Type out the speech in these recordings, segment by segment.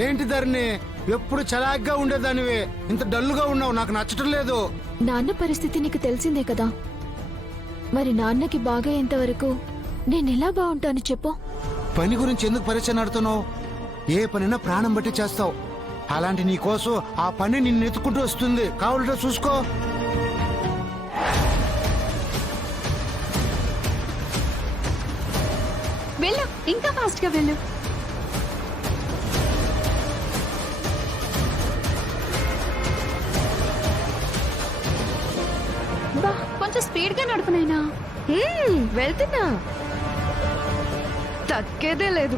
ఏంటి ధరణి, ఎప్పుడు చలాగ్గా ఉండేదానివే ఇంత డల్లుగా ఉన్నావు, నాకు నచ్చటం లేదు. నాన్న పరిస్థితి నీకు తెలిసిందే కదా. మరి నాన్నకి బాగయ్యేంత వరకు నేనెలా బాగుంటాను చెప్పు. పని గురించి ఎందుకు పరిచయం నడుతున్నావు? ఏ పనైనా ప్రాణం బట్టి చేస్తావు. అలాంటి నీ కోసం ఆ పని నిన్ను ఎత్తుకుంటూ వస్తుంది, కావాలంటే చూసుకో. వెళ్ళు, ఇంకా ఫాస్ట్ గా వెళ్ళు. కొంచెం స్పీడ్ గా నడుపునైనా. వెళ్తున్నా, తగ్గేదే లేదు.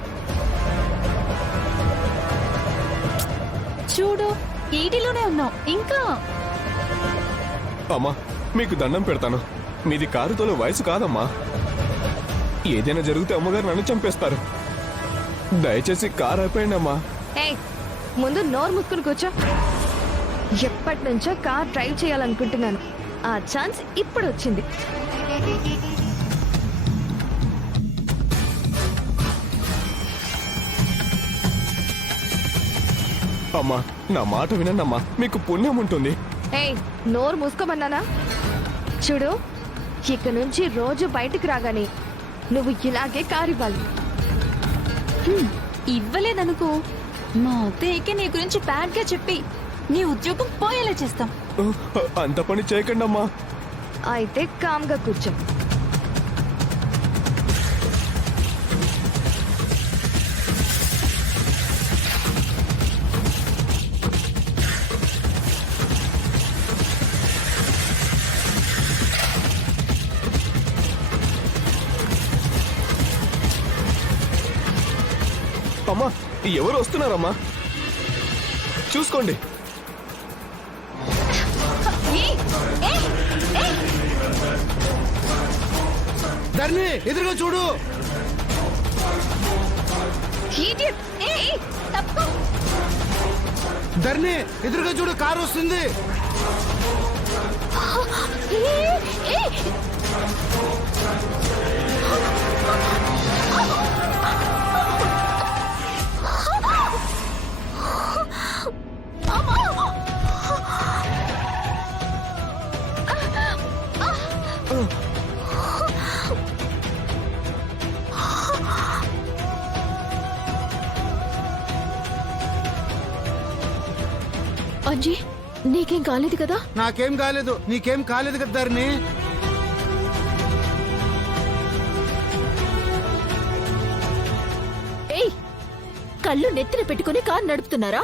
చూడు, ఈటిలోనే ఉన్నావు ఇంకా. అమ్మా మీకు దండం పెడతాను, మీది కారు తోలే వయసు కాదమ్మా. ఏదైనా జరిగితే అమ్మగారు నన్ను చంపేస్తారు. దయచేసి కారు అయిపోయింది అమ్మా. ముందు నోరు ముక్కుని కూర్చో. ఎప్పటి నుంచో కార్ డ్రైవ్ చేయాలనుకుంటున్నాను, ఆ ఛాన్స్ ఇప్పుడు వచ్చింది. అమ్మా నా మాట వినండమ్మా, మీకు పుణ్యం ఉంటుంది. నోరు మూసుకోమన్నానా? చూడు, ఇక నుంచి రోజు బయటికి రాగానే నువ్వు ఇలాగే కారు ఇవ్వాలి. ఇవ్వలేదనుకో, మా అత్తయ్యకి నీ గురించి బ్యాడ్ గా చెప్పి నీ ఉద్యోగం పోయేలా చేస్తాం. అంత పని చేయకండి అమ్మా. అయితే కామ్గా కూర్చో. అమ్మా ఎవరు వస్తున్నారమ్మా, చూసుకోండి. ధరణి ఎదురుగా చూడు. ధరణి ఎదురుగా చూడు, కారు వస్తుంది. అంజీ, నీకేం కాలేదు కదా? నాకేం కాలేదు, నీకేం కాలేదు కదా ధరణి. కళ్ళు నెత్తిన పెట్టుకుని కారు నడుపుతున్నారా?